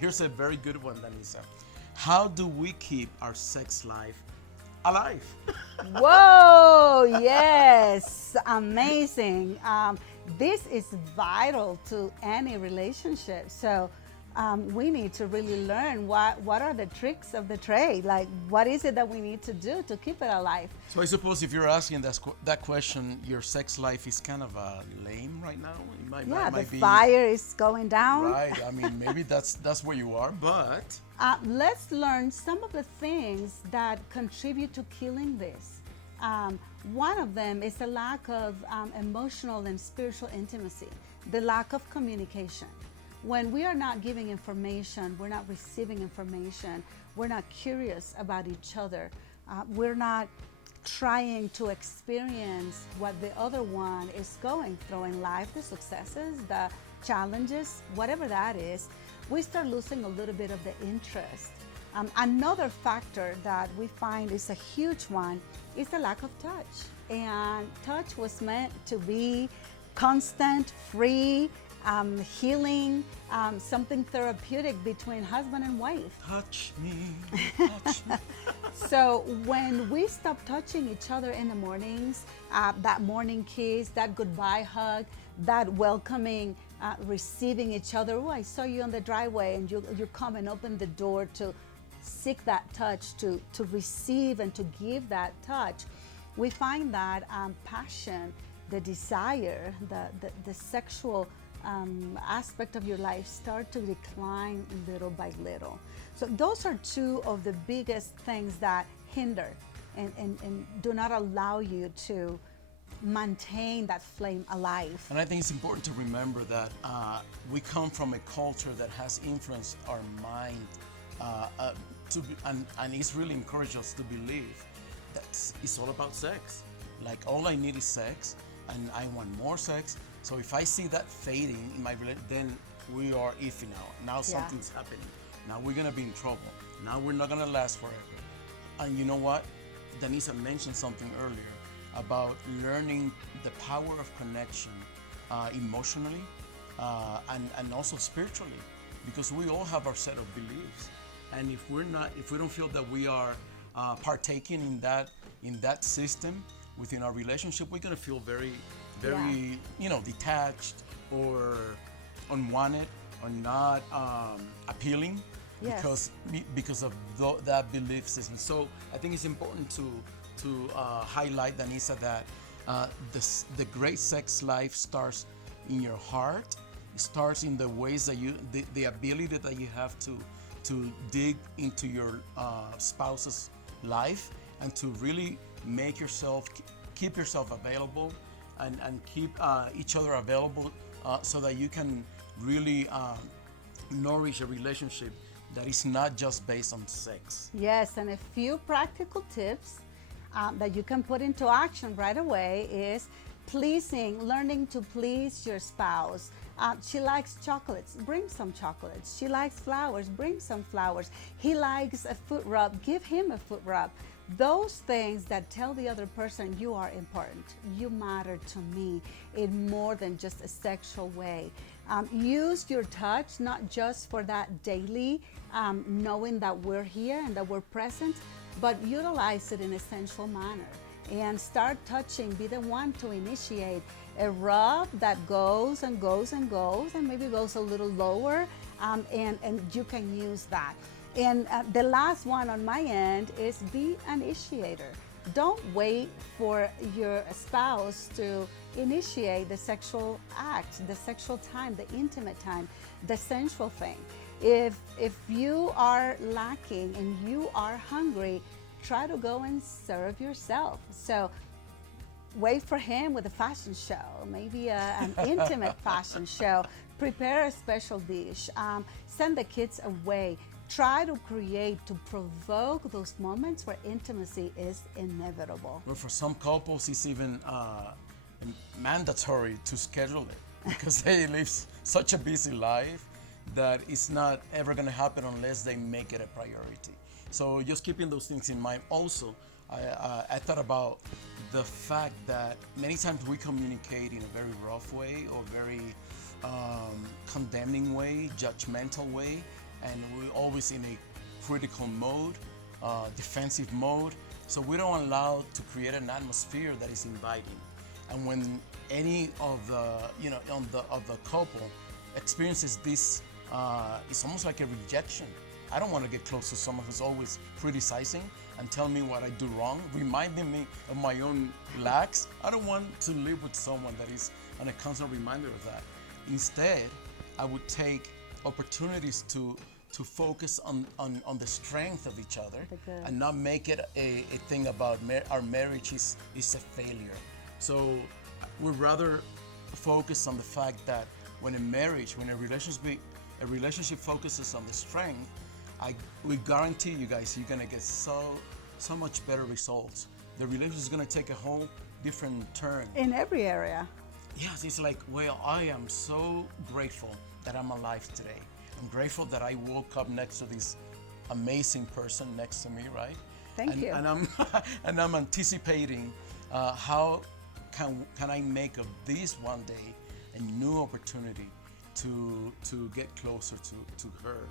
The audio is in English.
here's a very good one, Danisa. How do we keep our sex life alive? Whoa, yes, amazing. This is vital to any relationship. So we need to really learn what are the tricks of the trade. Like, what is it that we need to do to keep it alive? So I suppose if you're asking that question, your sex life is kind of lame right now. It Yeah, the might be fire is going down. right. I mean, maybe that's where you are, but Let's learn some of the things that contribute to killing this. One of them is the lack of emotional and spiritual intimacy, the lack of communication. When we are not giving information, we're not receiving information, we're not curious about each other, we're not trying to experience what the other one is going through in life, the successes, the challenges, whatever that is, we start losing a little bit of the interest. Another factor that we find is a huge one is the lack of touch. And touch was meant to be constant, free, healing, something therapeutic between husband and wife. touch me, touch me. So when we stop touching each other in the mornings, that morning kiss, that goodbye hug, that welcoming, receiving each other. Oh, I saw you on the driveway, and you come and open the door to seek that touch, to receive and to give that touch. We find that passion, the desire, the sexual aspect of your life start to decline little by little. So those are two of the biggest things that hinder and do not allow you to maintain that flame alive. And I think it's important to remember that we come from a culture that has influenced our mind and it's really encouraged us to believe that it's all about sex. Like, all I need is sex, and I want more sex. So if I see that fading in my relationship, then we are iffy now. Now something's happening. Now we're gonna be in trouble. Now we're not gonna last forever. And you know what? Danisa mentioned something earlier about learning the power of connection emotionally and also spiritually, because we all have our set of beliefs. And if we don't feel that we are partaking in that system within our relationship, we're gonna feel very, detached or unwanted or not appealing because of that belief system. So I think it's important to highlight, Danisa, that the great sex life starts in your heart. It starts in the ways that the ability that you have to dig into your spouse's life and to really keep yourself available and keep each other available so that you can really nourish a relationship that is not just based on sex. Yes, and a few practical tips that you can put into action right away is learning to please your spouse. She likes chocolates, bring some chocolates. She likes flowers, bring some flowers. He likes a foot rub, give him a foot rub. Those things that tell the other person you are important, you matter to me in more than just a sexual way. Use your touch not just for that daily, knowing that we're here and that we're present, but utilize it in a sensual manner. And start touching, be the one to initiate a rub that goes and goes and goes and maybe goes a little lower, and you can use that. And the last one on my end is be an initiator. Don't wait for your spouse to initiate the sexual act, the sexual time, the intimate time, the sensual thing. If you are lacking and you are hungry, try to go and serve yourself. So wait for him with a fashion show, maybe an intimate fashion show. Prepare a special dish. Send the kids away. Try to provoke those moments where intimacy is inevitable. But for some couples, it's even mandatory to schedule it because they live such a busy life that it's not ever going to happen unless they make it a priority. So just keeping those things in mind. Also, I thought about the fact that many times we communicate in a very rough way or very condemning way, judgmental way, and we're always in a critical mode, defensive mode. So we don't allow to create an atmosphere that is inviting. And when any of the couple experiences this, it's almost like a rejection. I don't want to get close to someone who's always criticizing and telling me what I do wrong, reminding me of my own lacks. I don't want to live with someone that is on a constant reminder of that. Instead, I would take opportunities to focus on the strength of each other and not make it a thing about our marriage is a failure. So we'd rather focus on the fact that when a relationship focuses on the strength, we guarantee you guys, you're gonna get so much better results. The relationship is gonna take a whole different turn. In every area. Yes, it's like, well, I am so grateful that I'm alive today. I'm grateful that I woke up next to this amazing person next to me, right? Thank you. And I'm anticipating how can I make of this one day a new opportunity to get closer to her.